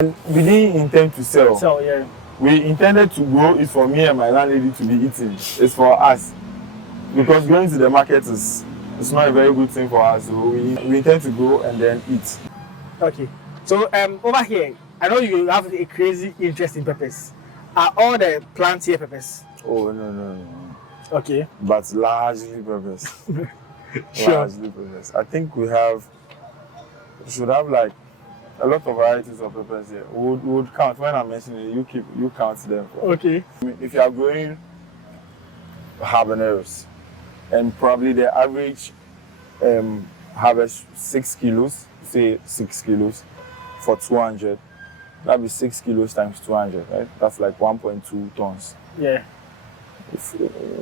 We didn't intend to sell. So yeah. We intended to grow it for me and my landlady to be eating. It's for us. Because going to the market is not a very good thing for us. So we intend to grow and then eat. Okay. So over here, I know you have a crazy interest in peppers. Are all the plants here peppers? Oh no. Okay. But largely peppers. Sure. Largely peppers. I think we should have like a lot of varieties of peppers here. We would count. When I mention it, you count them. Okay. If you are growing habaneros, and probably the average harvest 6 kilos, say 6 kilos for 200, that'd be 6 kilos times 200, right? That's like 1.2 tons. Yeah.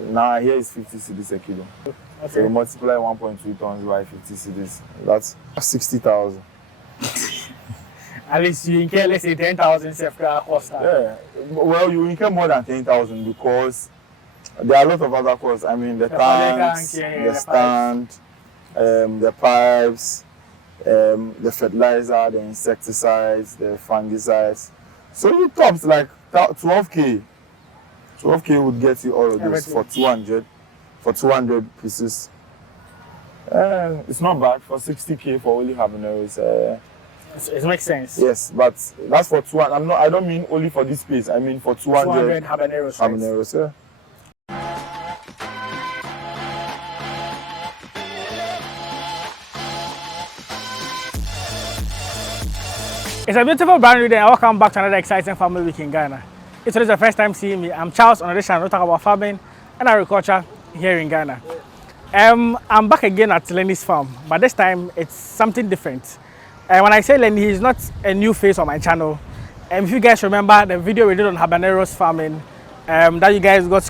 Now here is 50 cedis a kilo. Okay. So you multiply 1.2 tons by 50 cedis. That's 60,000. At least you incur, let's say, 10,000 self-care cost. Yeah. Well, you incur more than 10,000 because there are a lot of other costs. I mean, the tanks, the stand, the pipes, the fertilizer, the insecticides, the fungicides. So it tops like 12K. 12K would get you all of this for 200 pieces. It's not bad for 60K for only habaneros. It makes sense. Yes, but that's for 200. I don't mean only for this space. I mean for 200 habaneros. Habaneros, yeah. It's a beautiful brand new day and welcome back to another exciting family week in Ghana. If it is the first time seeing me, I'm Charles. On this channel, we talk about farming and agriculture here in Ghana. I'm back again at Lennie's farm, but this time it's something different. When I say Lennie, he's not a new face on my channel. If you guys remember the video we did on habaneros farming, that you guys got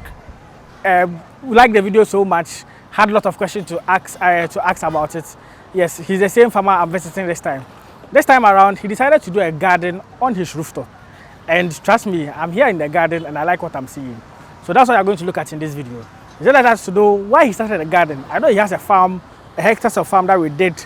liked the video so much, had a lot of questions to ask about it. Yes, he's the same farmer I'm visiting this time. This time around, he decided to do a garden on his rooftop. And trust me, I'm here in the garden and I like what I'm seeing. So that's what I'm going to look at in this video. He said that to know why he started a garden. I know he has a farm, a hectares of farm that we did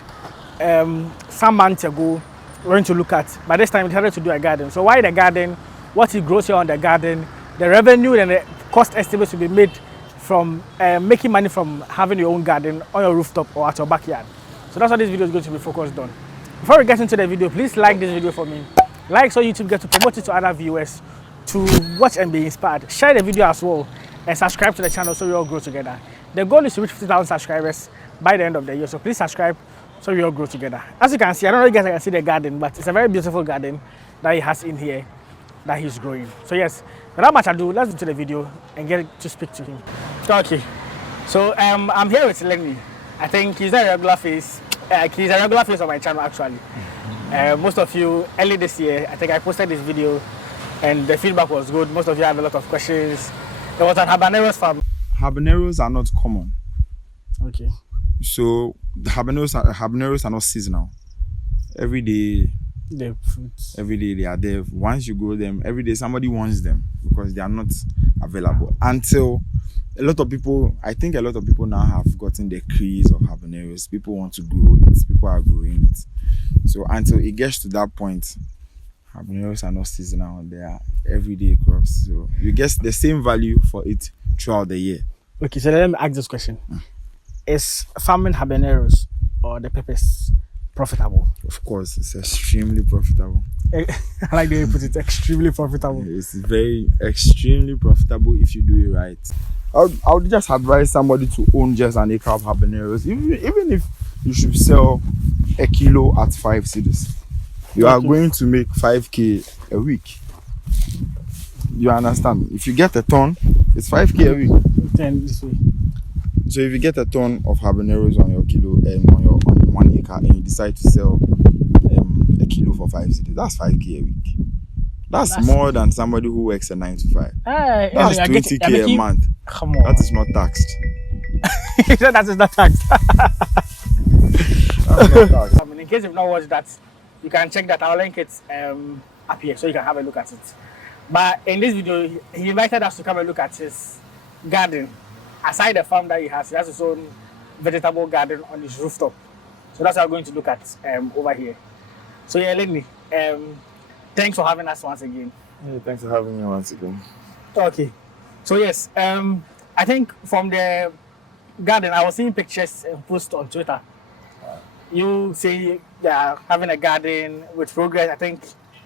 some months ago. We're going to look at, but this time he decided to do a garden. So why the garden? What he grows here on the garden? The revenue and the cost estimates will be made from making money from having your own garden on your rooftop or at your backyard. So that's what this video is going to be focused on. Before we get into the video, please like this video for me. Like so YouTube gets to promote it to other viewers to watch and be inspired. Share the video as well and subscribe to the channel so we all grow together. The goal is to reach 50,000 subscribers by the end of the year. So please subscribe so we all grow together. As you can see, I don't know if you guys can see the garden, but it's a very beautiful garden that he has in here that he's growing. So yes, without much ado, let's go to the video and get to speak to him. Okay, so I'm here with Lennie. I think he's a regular face. He's a regular face on my channel actually. Most of you, early this year, I think I posted this video and the feedback was good. Most of you had a lot of questions. It was an habaneros farm. Habaneros are not common. Okay. So the habaneros are not seasonal. Every day, the fruits. Every day they are there. Once you grow them, every day somebody wants them because they are not available. Until a lot of people, I think a lot of people now have gotten the craze of habaneros. People want to grow it. People are growing it. So until it gets to that point, habaneros are not seasonal. They are everyday crops. So you get the same value for it throughout the year. Okay, so let me ask this question. Is farming habaneros or the peppers profitable? Of course, it's extremely profitable. I like the way you put it, extremely profitable. It's very extremely profitable if you do it right. I would just advise somebody to own just an acre of habaneros. Even if you should sell a kilo at 5 cedis, you are going to make 5K a week. You understand? If you get a ton, it's 5K a week. 10 this way. So if you get a ton of habaneros on your kilo, on 1 acre, and you decide to sell a kilo for 5 cedis, that's 5K a week. That's more than somebody who works a 9 to 5. That's 20K a month. Come on. That is not taxed. That is not taxed. In case you've not watched that, you can check that. I'll link it up here so you can have a look at it. But in this video, he invited us to come and look at his garden. Aside the farm that he has his own vegetable garden on his rooftop. So that's what we're going to look at over here. So yeah, Lennie, Thanks for having us once again. Yeah, thanks for having me once again. Okay. So yes, I think from the garden, I was seeing pictures and posts on Twitter. You say they are having a garden with progress. I think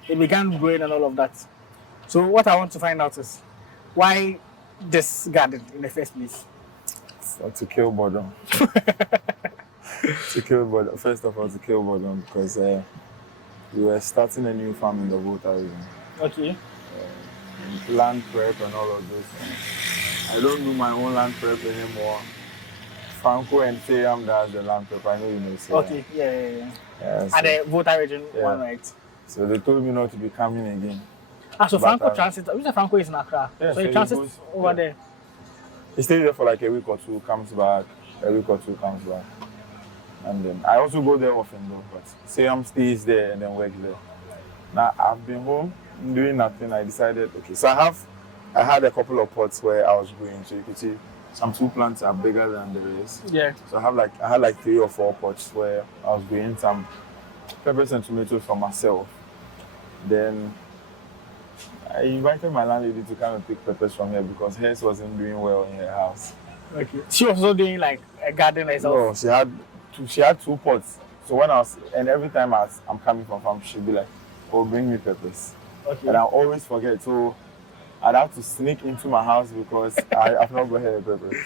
it began growing and all of that. So what I want to find out is why this garden in the first place? To kill boredom. To kill boredom. First of all, to kill boredom because we were starting a new farm in the Volta region. Okay. Land prep and all of those things. I don't do my own land prep anymore. Franco and Sayam does the land prep. I know you know Sayam. Okay, yeah. So, At the Volta region one, right? So they told me not to be coming again. So Franco transit. Mr. Franco is in Accra. Yeah, so he transits over there. He stays there for like a week or two, comes back. A week or two, comes back. And then I also go there often though, but Sayam stays there and then works there. Now I've been home doing nothing. I decided, okay, so I had a couple of pots where I was growing, so you could see some two plants are bigger than the rest. Yeah. So I had like 3 or 4 pots where I was growing some peppers and tomatoes for myself. Then I invited my landlady to come and pick peppers from here because hers wasn't doing well in her house. Okay. She was also doing like a garden herself. No, she had 2 pots. So every time I'm coming from farm, she'd be like, "Oh, bring me peppers." Okay. And I always forget. So I'd have to sneak into my house because I've not got her peppers.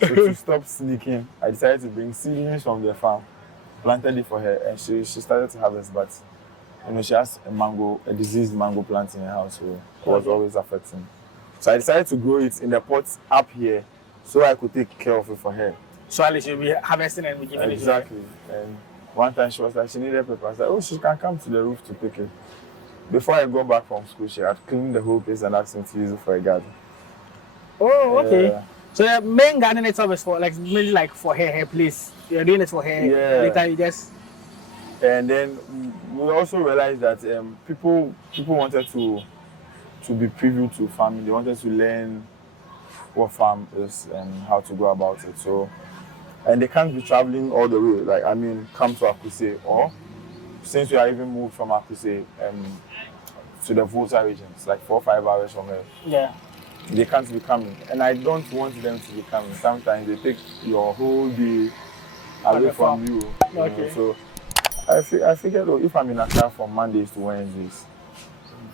So to stop sneaking, I decided to bring seedlings from the farm, planted it for her, and she started to harvest. But she has a diseased mango plant in her house, so it was always affecting. So I decided to grow it in the pots up here, so I could take care of it for her. So at least she'll be harvesting and giving it. Exactly. And one time she was like, she needed pepper. I was like, oh, she can come to the roof to pick it. Before I go back from school, she had cleaned the whole place and asked me to use it for a garden. Oh, okay. So the main garden itself is for mainly for her place. You're doing it for her. Yeah. Later you just. And then we also realized that people wanted to be privy to farming. They wanted to learn what farm is and how to go about it. So, and they can't be traveling all the way. Come to Akuse, or since we are even moved from Akuse to the Volta region, it's like 4 or 5 hours from here. Yeah. They can't be coming, and I don't want them to be coming. Sometimes they take your whole day away from you. Okay. So I figured if I'm in Accra from Mondays to Wednesdays,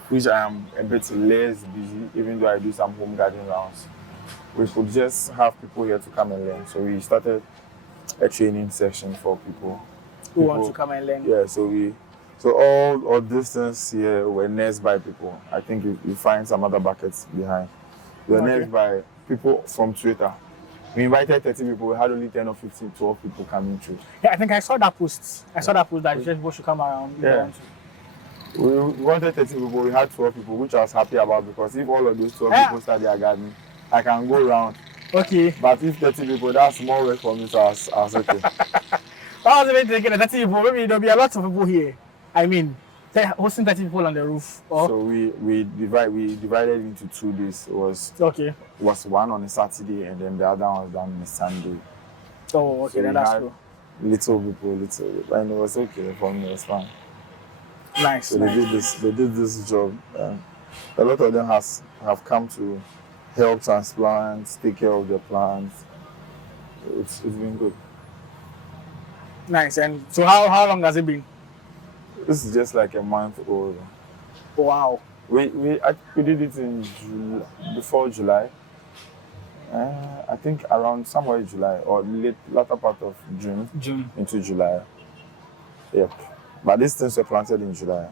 which I am a bit less busy, even though I do some home garden rounds, we could just have people here to come and learn. So we started a training session for people who want to come and learn. Yeah, so all these things here were nursed by people. I think you find some other buckets behind. They were nursed by people from Twitter. We invited 30 people, we had only 10 or 15, 12 people coming through. Yeah, I think I saw that post. That people should come around. Yeah. We wanted 30 people, we had 12 people, which I was happy about because if all of those 12 people start their garden, I can go around. Okay. But if 30 people, that's more work for me, so I was okay. I was even thinking that 30 people, maybe there'll be a lot of people here. Hosting 30 people on the roof. Or? So we divided into 2 days. It was one on a Saturday and then the other one was done on a Sunday. Oh, okay, then that's cool. Little people, and it was okay for me. It was fun. Nice. So they did this job. A lot of them have come to help transplant, take care of their plants. It's been good. Nice. And so how long has it been? This is just like a month old. Wow. We did it in before July. I think around somewhere in July or latter part of June into July. Yep. But these things were planted in July.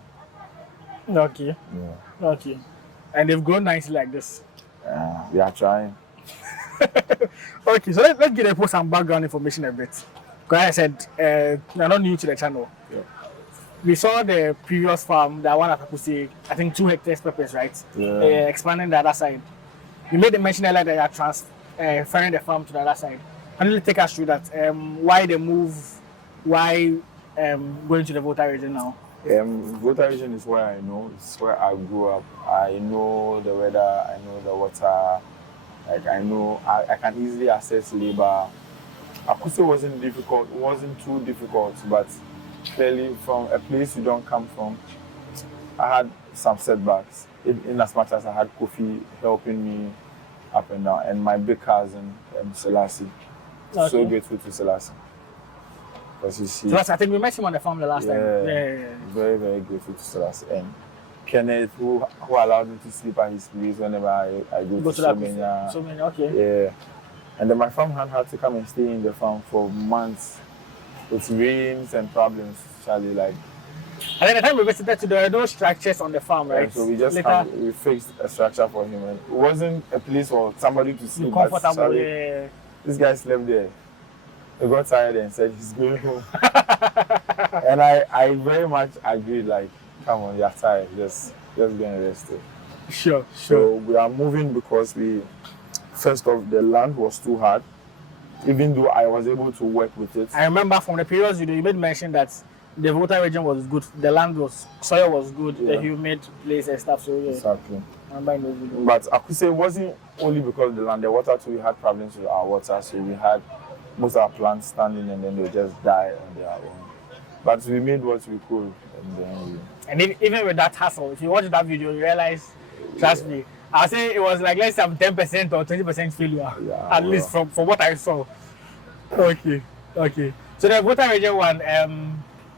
Okay. Yeah. Okay. And they've grown nicely like this. We are trying. Okay, so let's get some background information a bit. Because I said, you're not new to the channel. Yeah. We saw the previous farm, that one at Akuse, I think 2 hectares peppers, right? Yeah. Expanding the other side. You made the mention earlier that you are transferring the farm to the other side. Can you take us through that? Why the move? Why going to the Volta region now? Volta region is where I know. It's where I grew up. I know the weather. I know the water. I know I can easily access labor. Akuse wasn't difficult. It wasn't too difficult, but clearly from a place you don't come from, I had some setbacks in as much as I had Kofi helping me up and down, and my big cousin, Selassie. Okay. So grateful to Selassie. Because you see, Selassie, I think we met him on the farm the last time. Yeah. Very, very grateful to Selassie. And Kenneth, who allowed me to sleep at his place whenever I go to Somenia. So many, okay. Yeah. And then my farmhand had to come and stay in the farm for months with rains and problems, Charlie, like. And then the time we visited, there were no structures on the farm, right? Yeah, so we just we fixed a structure for him. And it wasn't a place for somebody to sleep. Comfortable, Charlie, yeah. This guy slept there. He got tired and said he's going home. And I very much agreed, like, come on, you're tired, just go and rest. Sure. So we are moving because first off, the land was too hard, even though I was able to work with it. I remember from the previous video, you made mention that the Volta region was good, the soil was good, the humid place and stuff, so yeah. Exactly. I but I could say it wasn't only because of the land, the water too, we had problems with our water, so we had most of our plants standing and then they just die on their own. But we made what we could, and then even with that hassle, if you watch that video, you realize, trust me, I'll say it was like less than 10% or 20% failure, at least from what I saw. Okay. So the Volta region one,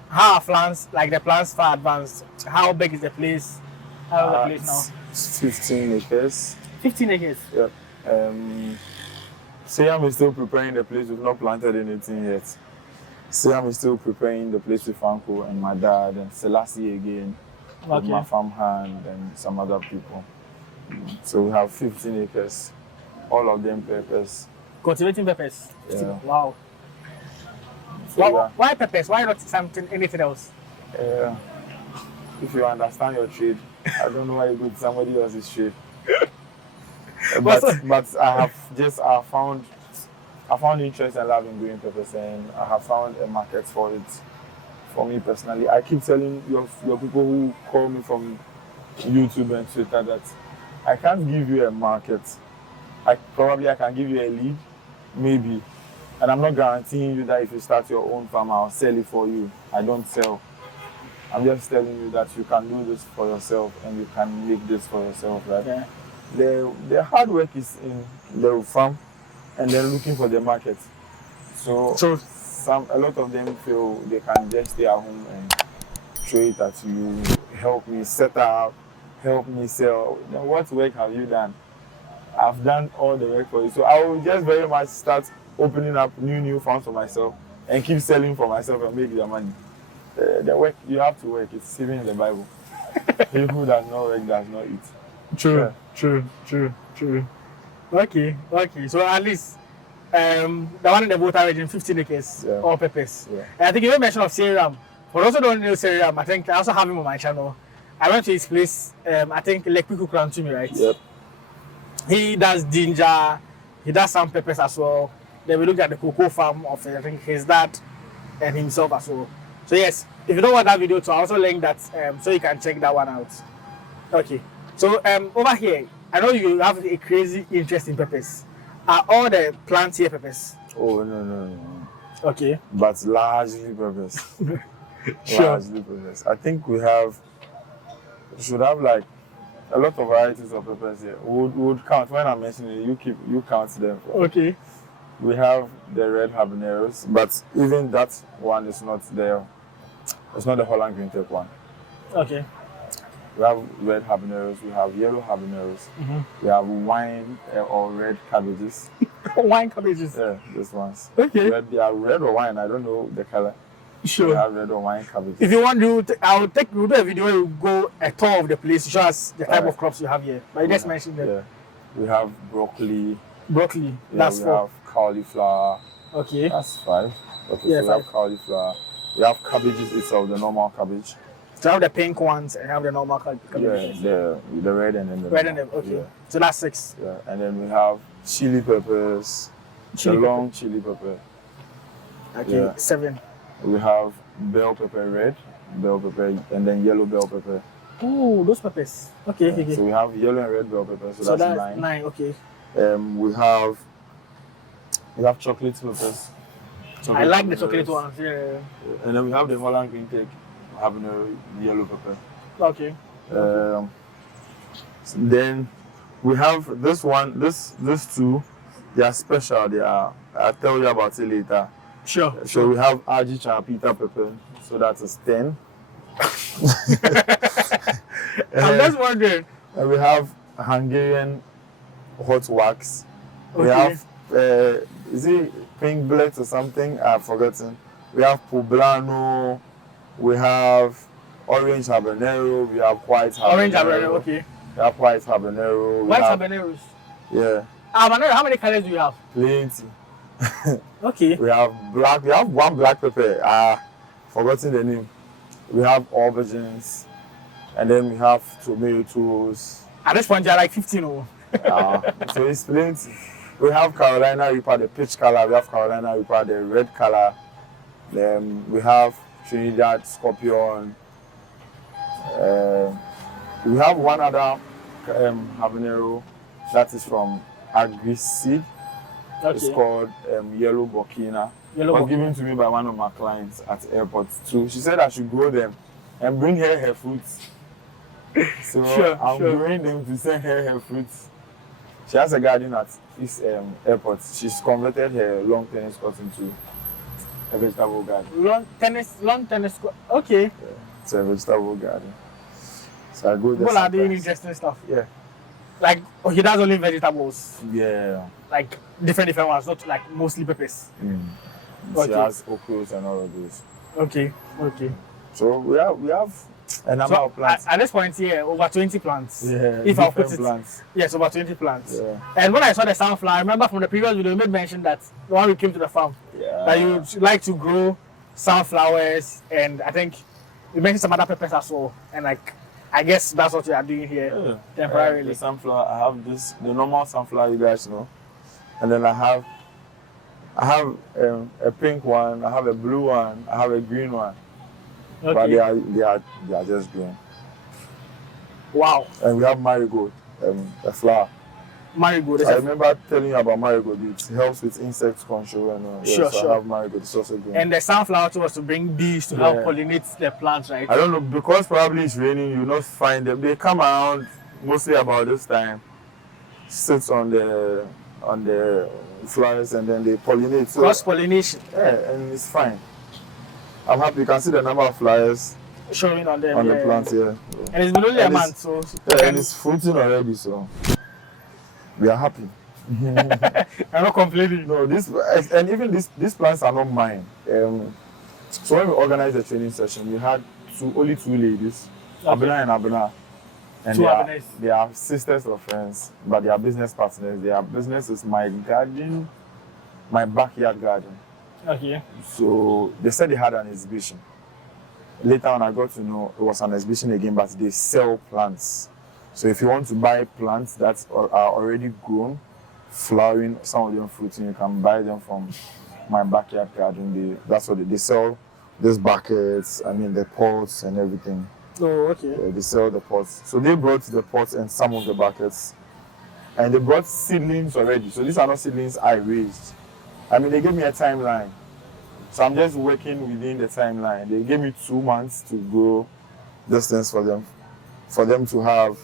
how are plants, like the plants far advanced? How big is the place? How is the place now? It's 15 acres. 15 acres? Yep. Siam is still preparing the place. We've not planted anything yet. Siam is still preparing the place with Uncle and my dad and Selassie again, with my farmhand and some other people. So we have 15 acres, all of them peppers. Cultivating peppers? Yeah. Wow. So why peppers? Why not anything else? If you understand your trade, I don't know why you go to somebody else's trade. but I found interest and love in growing peppers, and I have found a market for it. For me personally, I keep telling your people who call me from YouTube and Twitter that I can't give you a market. I can give you a lead, maybe, and I'm not guaranteeing you that if you start your own farm, I'll sell it for you. I don't sell. I'm just telling you that you can do this for yourself and you can make this for yourself, right? Yeah. The hard work is in the farm and then looking for the market. So a lot of them feel they can just stay at home and throw it at you, help me set up, help me sell. Now, what work have you done? I've done all the work for you. So I will just very much start opening up new farms for myself and keep selling for myself and make the money. The work, you have to work. It's even in the Bible. He who does not work does not eat. True. Okay. So at least the one in the Volta region, 15 acres, all peppers. Yeah. And I think you made mention of Seriam. For those who don't know Seriam, I think I also have him on my channel. I went to his place, I think Lake Piku to me, right? Yep. He does ginger, he does some peppers as well. Then we looked at the cocoa farm of I think his dad and himself as well. So yes, if you don't want that video, I'll also link that so you can check that one out. Okay. So over here, I know you have a crazy interest in peppers. Are all the plants here peppers? Oh no. Okay. But largely peppers. Sure. Largely peppers. I think we should have like a lot of varieties of peppers here. Would count when I mention it. You count them. Okay. We have the red habaneros, but even that one is not there. It's not the Holland green tape one. Okay. We have red habaneros, we have yellow habaneros, we have wine or red cabbages. Wine cabbages? Yeah, these ones. Okay. They are red or wine, I don't know the color. Sure. We have red or wine cabbages. If you want, we'll do a video where we'll go a tour of the place to show us the type of crops you have here. But you just mentioned them. Yeah. We have broccoli. Broccoli, that's 4. We have cauliflower. Okay. That's 5. Okay, yeah, so we have cauliflower. We have cabbages itself, the normal cabbage. So I have the pink ones and have the normal cabbages. Yeah, the red and then the red and then, okay. Yeah. So that's 6. Yeah, and then we have chili peppers, long chili pepper. Okay, 7. We have bell pepper red, bell pepper, and then yellow bell pepper. Oh, those peppers. Okay, okay. So we have yellow and red bell pepper, so that's 9. 9, okay. We have chocolate peppers. I like the chocolate ones, yeah. And then we have the Holland green cake, habanero, yellow pepper. Okay. Then we have this one, these two, they are special. I'll tell you about it later. Sure. So we have Ajicha Peter pepper, so that is 10. I'm just wondering. And we have Hungarian hot wax. Okay. We have, is it pink black or something? I've forgotten. We have poblano. We have orange habanero. We have white habanero. Orange habanero, okay. We have white habanero. White habaneros? Yeah. Habanero, how many colors do you have? Plenty. Okay. We have black. We have one black pepper. Forgotten the name. We have aubergines. And then we have tomatoes. At this point, you're like 15 or so it's plenty. We have Carolina Reaper, the peach color. We have Carolina Reaper, the red color. Then we have Trinidad Scorpion. We have one other habanero that is from Agri Seed. okay. It's called Yellow Burkina. It was given to me by one of my clients at airport too. She said I should grow them and bring her fruits. So I'm growing them to send her fruits. She has a garden at this airport. She's converted her long tennis court into a vegetable garden. Long tennis court. Okay. Yeah, it's a vegetable garden. So I go there. What are doing interesting stuff? Yeah. Like, he does only vegetables. Yeah. Like different ones, not like mostly peppers. She has okras and all of those. Okay. So we have a number of plants. At this point here, over 20 plants. Yeah, if I put it. Plants. Yes, over 20 plants. Yeah. And when I saw the sunflower, I remember from the previous video, you made mention that the one we came to the farm, that you like to grow sunflowers, and I think you mentioned some other peppers as well. And like, I guess that's what you are doing here temporarily. The sunflower, I have the normal sunflower, you guys know, and then I have a pink one, I have a blue one, I have a green one. Okay. But they are just green. Wow. And we have marigold, a flower. Marigold. I remember telling you about marigold. It helps with insect control and sure. I have marigold. It's also green. And the sunflower too was to bring bees to help pollinate the plants, right? I don't know, because probably it's raining. You not find them. They come around mostly about this time. Sits on the flowers and then they pollinate. So, cross pollination. Yeah, and it's fine. I'm happy. You can see the number of flowers showing on them on the plants here. And it's been only a month, so and it's fruiting already, so we are happy. I'm not complaining. No, and even these plants are not mine. So when we organized the training session, we had only two ladies, Abena and Abena. And they are sisters or friends, but they are business partners. Their business is my garden, my backyard garden. Okay. So they said they had an exhibition. Later on, I got to know it was an exhibition again, but they sell plants. So if you want to buy plants that are already grown, flowering, some of them fruiting, you can buy them from my backyard garden. That's what they sell. These buckets, the pots and everything. Oh, okay. They sell the pots. So they brought the pots and some of the buckets. And they brought seedlings already. So these are not seedlings I raised. They gave me a timeline. So I'm just working within the timeline. They gave me 2 months to grow distance for them to have.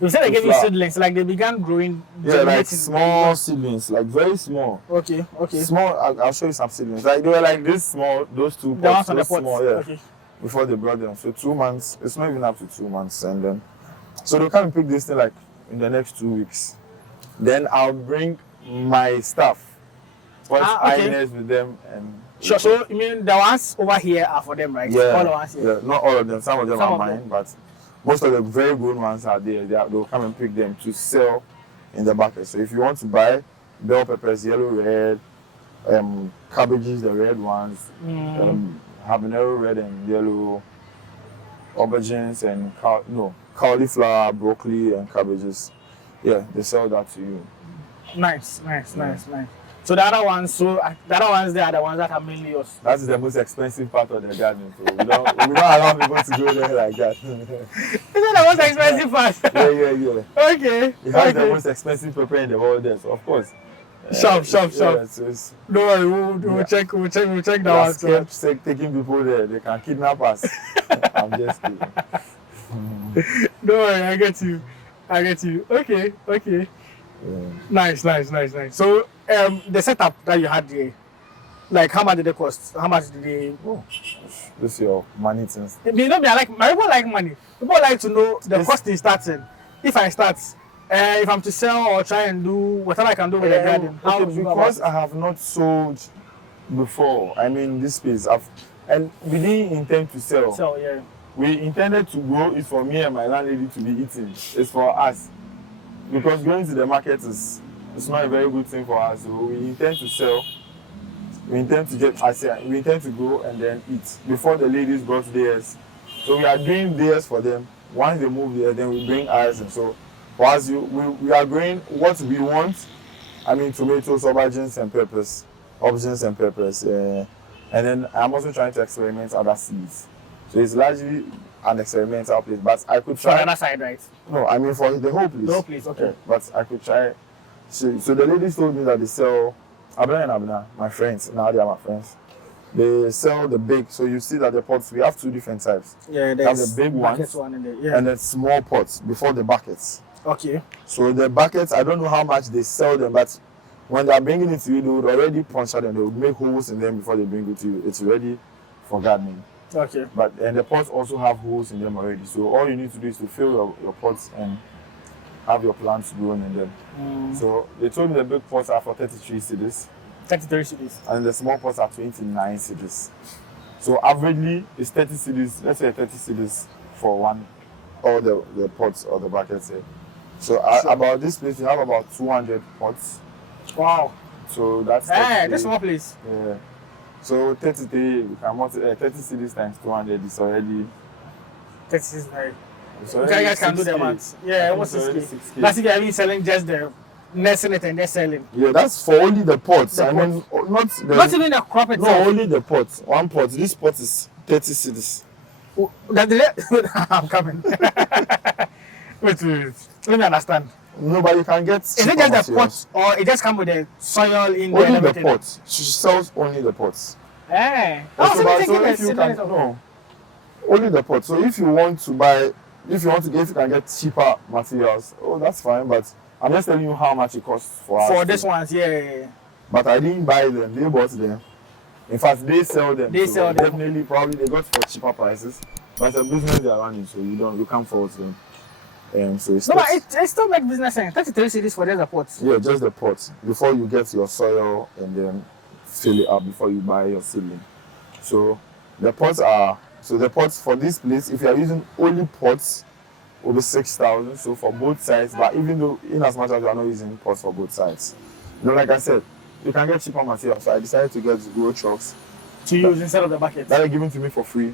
You said they gave you seedlings, like they began growing. Yeah, like small seedlings, like very small. Okay. Small. I'll show you some seedlings. Like they were like this small. Those two pots. The pots. Small, yeah. Okay. Before they brought them, so 2 months. It's not even up to 2 months, and then so they'll come and pick this thing like in the next 2 weeks. Then I'll bring my stuff. I nest with them and. Sure. So you mean the ones over here are for them, right? Yeah. All the ones here. Yeah. Not all of them. Some of them are mine, but most of the very good ones are there. They'll come and pick them to sell in the market. So if you want to buy bell peppers, yellow, red, cabbages, the red ones, habanero, red and yellow, aubergines and cauliflower, broccoli and cabbages. Yeah, they sell that to you. Nice. So the other ones, they are the ones that are mainly yours. That is the most expensive part of the garden. So we don't allow people to go there like that. Is that the most expensive part? Yeah. Okay. It has the most expensive pepper in the world there, so of course. Sharp. Yeah, don't worry, we'll check that one. Taking people there, they can kidnap us. I'm just kidding. Don't worry, I get you. Okay. Yeah. Nice. So, the setup that you had there, like how much did it cost? How much did they? Oh, this is your money things. You know me, my people like money. People like to know the cost in starting. If I start, if I'm to sell or try and do whatever I can do with the garden, how Okay, do you go about because it? I have not sold before. I mean, this space, and we didn't intend to sell. So yeah. We intended to grow it for me and my landlady to be eating. It's for us. Because going to the market is not a very good thing for us. So we intend to sell. We intend to we intend to grow and then eat before the ladies brought theirs. So we are doing theirs for them. Once they move there, then we bring ours. And so for us, we are growing what we want. I mean, tomatoes, aubergines, and peppers. And then I'm also trying to experiment other seeds. So it's largely an experimental place, but I could try. For the other side, right? No, I mean for the whole place. The whole place, okay. Yeah, but I could try. So the ladies told me that they sell Abena, my friends. Now they are my friends. They sell the big. So you see that the pots, we have two different types. Yeah, there's the big ones one in there. Yeah. and the small pots before the buckets. Okay. So the buckets, I don't know how much they sell them, but when they are bringing it to you, they would already puncture them. They would make holes in them before they bring it to you. It's ready for gardening. Okay. And the pots also have holes in them already. So all you need to do is to fill your pots and have your plants growing in them. So they told me the big pots are for 33 cedis. 33 cedis. And the small pots are 29 cedis. So averagely it's 30 cedis. Let's say 30 cedis for one, all the pots or the buckets here. So about this place, you have about 200 pots. Wow. So that's this small place. Yeah. So 33, we can multiply 30 cedis times 200 is already 36, right? So you guys can do the maths. Yeah, what's 6K? That's if you're selling just the nursing it and they're selling. Yeah, that's for only the pots. Mean, not even the crop itself. No, only the pots. One pot. This pot is 30 cedis. Oh, I'm coming. Wait. Let me understand. No, but you can get. Is it just the pots or it just comes with the soil in there? Only the pots. She sells only the pots. Eh. Only the pots. So if you want to buy, if you can get cheaper materials, that's fine. But I'm just telling you how much it costs for us. For this ones, yeah. But I didn't buy them. They bought them. In fact, they sell them. Sell them. Definitely, probably they got for cheaper prices. But it's a business they are running, so you can't force them. So it's but it still makes business sense. 33 cedis for just the pots. Yeah, just the pots. Before you get your soil and then fill it up before you buy your seedling. So the pots for this place, if you are using only pots, will be 6,000. So for both sides, but even though in as much as you are not using pots for both sides, like I said, you can get cheaper material. So I decided to get grow trucks to use instead of the buckets. That are given to me for free.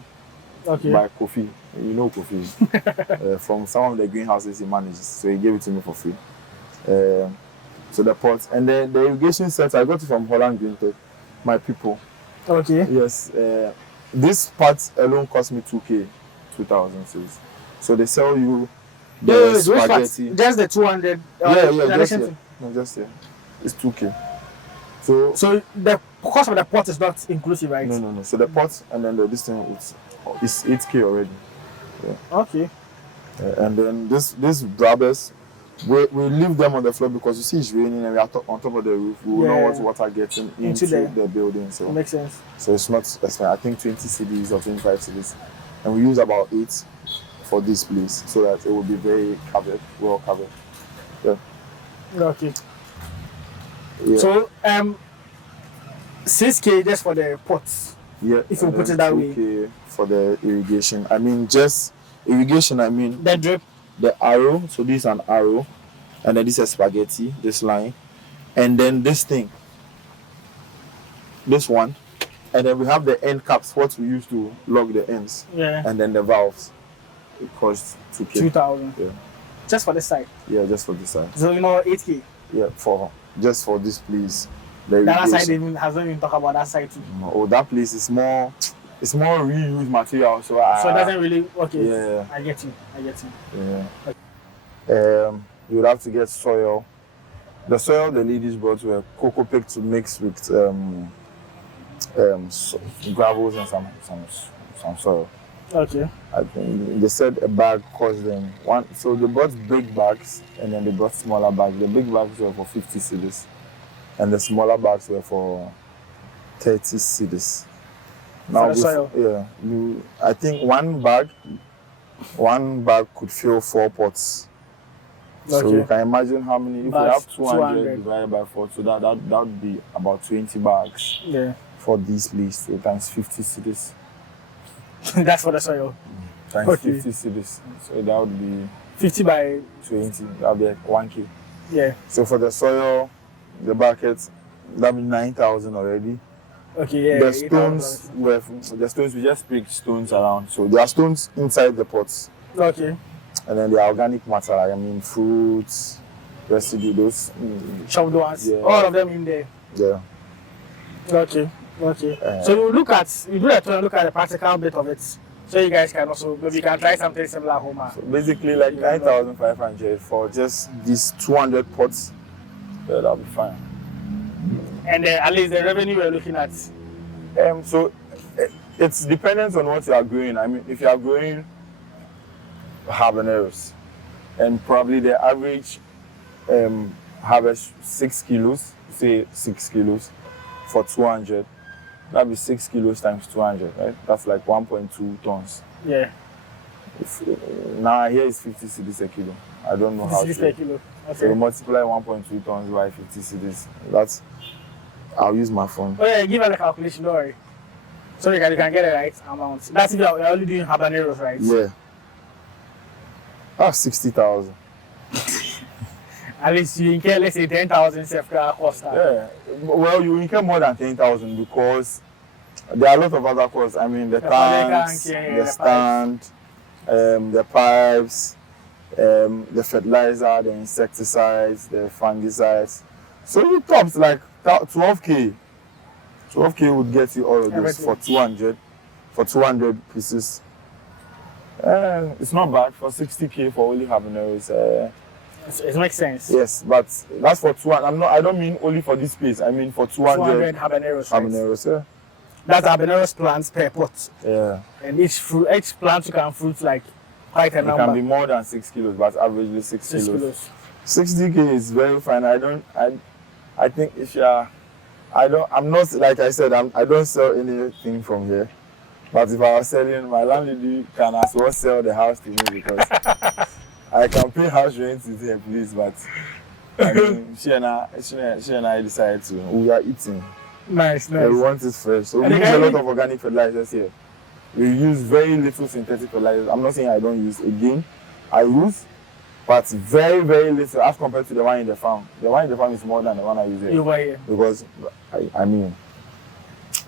Okay. By Kofi. You know Kofi. From some of the greenhouses he manages. So he gave it to me for free. So the pots. And then the irrigation set, I got it from Holland Green Tech. My people. Okay. Yes. This part alone cost me 2K, 2,000 cedis. So they sell you the spaghetti. Just the 200. Just it's 2K. So the cost of the pot is not inclusive, right? No. So the pot and then this thing it's 8K already. Yeah. Okay. And then this grabbers, we leave them on the floor because you see it's raining and we are on top of the roof. We will not want water getting into the building. So makes sense. So it's not expensive. I think 20 cedis or 25 cedis. And we use about 8 for this place so that it will be very covered, well covered. Yeah. Okay. Yeah. So 6K just for the pots. Yeah. If you put it that way. For the irrigation. I mean just irrigation, the drip. The arrow. So this is an arrow. And then this is spaghetti, this line. And then this thing. This one. And then we have the end caps, what we use to lock the ends. Yeah. And then the valves. It costs 2K. 2,000. Yeah. Just for this side? Yeah, just for this side. So 8K? Yeah, just for this place. The other side hasn't even talked about that side too. Oh, that place is more reused material. So it doesn't really okay. Yeah. I get you. Yeah. Okay. You would have to get soil. The soil the ladies brought were cocoa pick to mix with gravels and some soil. Okay. I think they said a bag cost them one. So they bought big bags and then they bought smaller bags. The big bags were for 50 cedis, and the smaller bags were for 30 cedis. For the soil. I think one bag could fill 4 pots. So Okay. you can imagine how many. If Bags, you have 200 divided by 4, so that would be about 20 bags. Yeah. For this place, so times 50 cedis. That's for the soil. Times Okay. 50 cedis. So that would be 50 by 20. That would be like 1K. yeah. So for the soil, the buckets, that would be 9,000 already. Okay, yeah. The stones we just picked stones around. So there are stones inside the pots. Okay. And then the organic matter, I mean fruits, residue, those. Chopped ones. Yeah. All of them in there. Yeah. Okay. Okay. So you do the tour and look at the practical bit of it. So you guys can also maybe you can try something similar at home. So basically like 9,500 for just these 200 pots. Yeah, that'll be fine. And at least the revenue we're looking at. So it's dependent on what you are growing. I mean, if you are growing habaneros, and probably the average harvest 6 kilos, say 6 kilos for 200, that'd be 6 kilos times 200, right? That's like 1.2 tons. Yeah. Now here is 50 cedis a kilo. I don't know how 50 cedis per kilo. Okay. So you multiply 1.2 tons by 50 cedis. That's, I'll use my phone. Oh yeah, give us the calculation, don't worry. So you can get the right amount. That's if you're only doing habaneros, right? Yeah. That's 60,000. At least you incur, let's say, 10,000 self-care cost. Yeah. Well, you incur more than 10,000 because there are a lot of other costs. I mean, the tanks, the stand, the pipes, the fertilizer, the insecticides, the fungicides. So you tops like 12K. 12K would get you all of this for 200 pieces. It's not bad for 60K for only habaneros. It makes sense. Yes, but that's for 200. I don't mean only for this place. I mean for 200 habaneros. Habaneros, yeah. That's habaneros plants per pot. Yeah. And each plant you can fruit like quite a number. It can be more than 6 kilos, but averagely 6 kilos. 60K is very fine. I think if you are, I'm not, like I said, I don't sell anything from here. But if I was selling, my landlady can as well sell the house to me because I can pay house rent with her, please. But I mean, she and I decided to. We are eating. Nice. We want it fresh. So we use a lot of organic fertilizers here. We use very little synthetic fertilizers. I'm not saying I don't use. Again, I use, but very, very little as compared to the one in the farm. The one in the farm is more than the one I use here. You buy here. Because, I mean.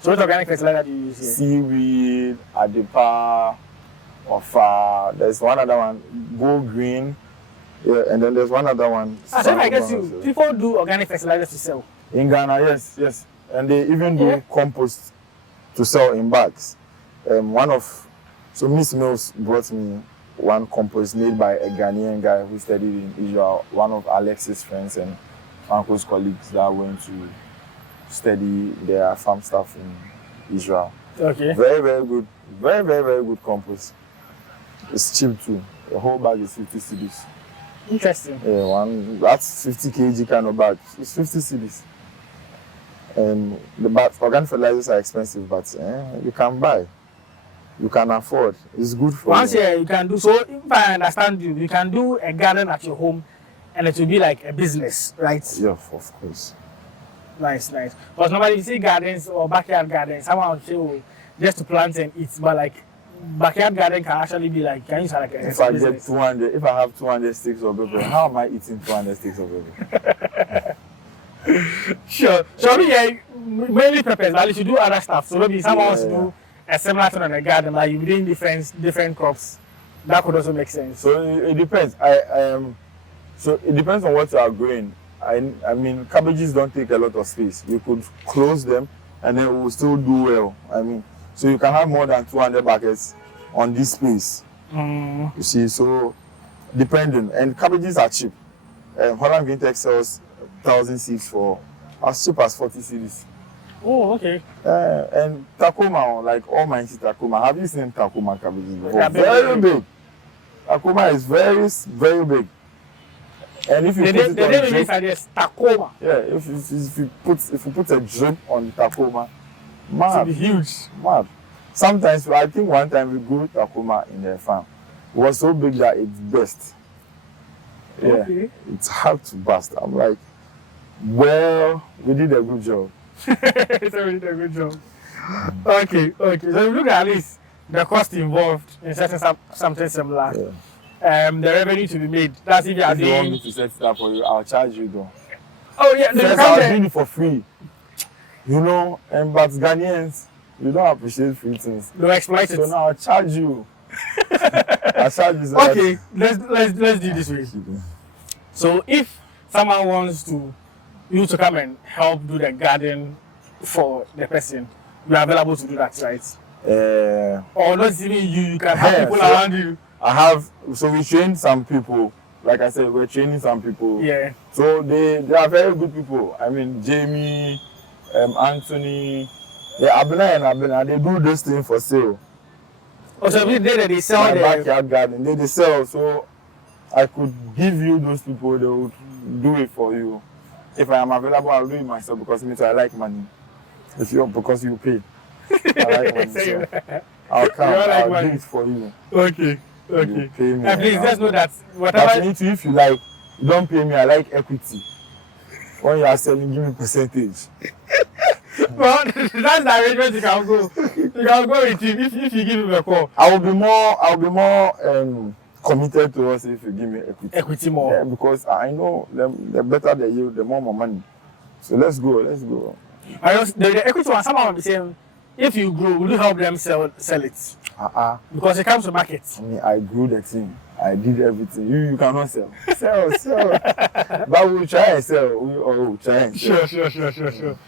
So what organic fertilizer do you use here? Seaweed, Adipa, Ofa. There's one other one, Go Green. Yeah, and then there's one other one. So I guess people do organic fertilizers to sell. In Ghana, yes. And they even do compost to sell in bags. So Miss Mills brought me one compost made by a Ghanaian guy who studied in Israel, one of Alex's friends and uncle's colleagues that went to study their farm stuff in Israel. Okay. Very, very good. Very, very, very good compost. It's cheap too. The whole bag is 50 cedis. Interesting. Yeah, that's 50 kg kind of bag. It's 50 cedis. And the organic fertilizers are expensive, but you can buy. You can afford. It's good for once you can do. So if I understand you, you can do a garden at your home and it will be like a business, right? Yeah, of course. Nice. Because normally you see gardens or backyard gardens, someone would say, oh, just to plant and eat, but like backyard garden can actually be like, can you say like a if I get 200, if I have 200 sticks of pepper, how am I eating 200 sticks of pepper? Sure. So mainly peppers, but you should do other stuff. So maybe someone wants to do a similar thing on a garden, like you're doing different crops. That could also make sense. So it depends. So it depends on what you are growing. I mean, cabbages don't take a lot of space. You could close them and then it will still do well. I mean, so you can have more than 200 buckets on this space. You see, so depending. And cabbages are cheap. Holland Green Tech sells 1,000 seeds for as cheap as 40 cedis. Oh, okay. And Tacoma, like all my Tacoma. Have you seen Tacoma cabbages before? Yeah, Very big. Tacoma is very, very big. And if you put it on drip, Tacoma. yeah, if you put a drip on Tacoma, mad, it will be huge. Mad. Sometimes I think one time we grew Tacoma in the farm. It was so big that it's burst. Yeah, okay. It's hard to burst. I'm like, well, we did a good job. So we did a good job. Okay. So we look at least the cost involved in setting up something similar. Yeah. The revenue to be made. That's if you are If you want me to set it up for you, I'll charge you though. Oh yeah, first I'll do it for free. You know, and but Ghanaians, you don't appreciate free things. Don't exploit it. So now I'll charge you. I'll charge you. Okay, let's do this way. So if someone wants you to come and help do the garden for the person, you are available to do that, right? Or not even you can have people around you. So we train some people. Like I said, we're training some people. Yeah. So they are very good people. I mean, Jamie, Anthony, Abena, they do this thing for sale. Oh, so they sell the backyard garden. They sell. So I could give you those people. They would do it for you. If I am available, I'll do it myself because I like money. Because you pay. I like money. So I'll come. I'll do it for you. Okay. You pay me. And please just know that whatever. But you need to, if you like, you don't pay me. I like equity. When you are selling, give me percentage. Well, that's the arrangement you can go. You can go with him if you give him a call. I will be more committed to us if you give me equity. Equity more. Yeah, because I know the better the yield, the more money. So let's go. The equity one, someone will be saying, if you grow, will you help them sell it? Because it comes to market. I mean, I grew the team. I did everything. You cannot sell. Sell. But we'll try and sell. We'll try and sell. Sure.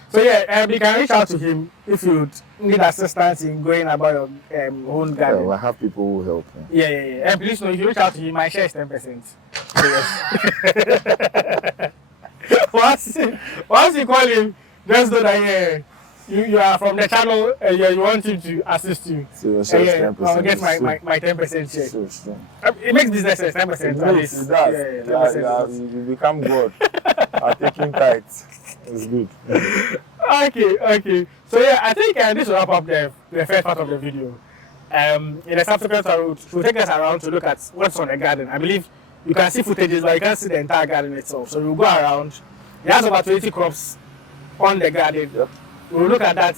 So yeah, you can reach out to him if you need assistance in going about your own garden. Yeah, I have people who help me. Yeah. And please know, if you reach out to him, my share is 10%. So once you call him, just know that you are from the channel and you want him to assist you. So share 10%. I'll get my 10% share. Sure. It makes business 10% at least. It does. Yeah, you become God. I'm taking tithes. It's good. Okay. So yeah, I think this will wrap up the first part of the video. In the subsequent route, we'll take us around to look at what's on the garden. I believe you can see footages, but you can't see the entire garden itself. So we'll go around. He has about 20 crops on the garden. Yep. We'll look at that.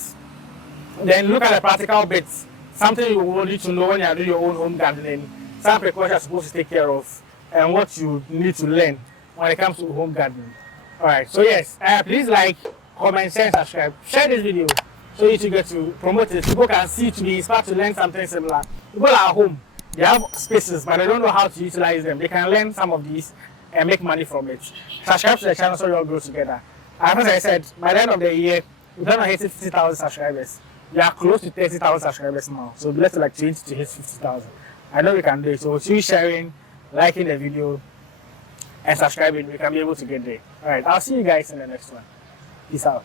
Then look at the practical bits. Something you will need to know when you are doing your own home gardening. Some precautions you're supposed to take care of, and what you need to learn when it comes to home gardening. Alright, so yes, please like, comment, share, and subscribe. Share this video so you get to promote it. People can see, to be inspired to learn something similar. People are at home. They have spaces, but they don't know how to utilize them. They can learn some of these and make money from it. Subscribe to the channel so we all grow together. And as I said, by the end of the year, we're going to hit 50,000 subscribers. We are close to 30,000 subscribers now. So let's like 20 to hit 50,000. I know we can do it. So with you sharing, liking the video, and subscribing, we can be able to get there. Alright, I'll see you guys in the next one. Peace out.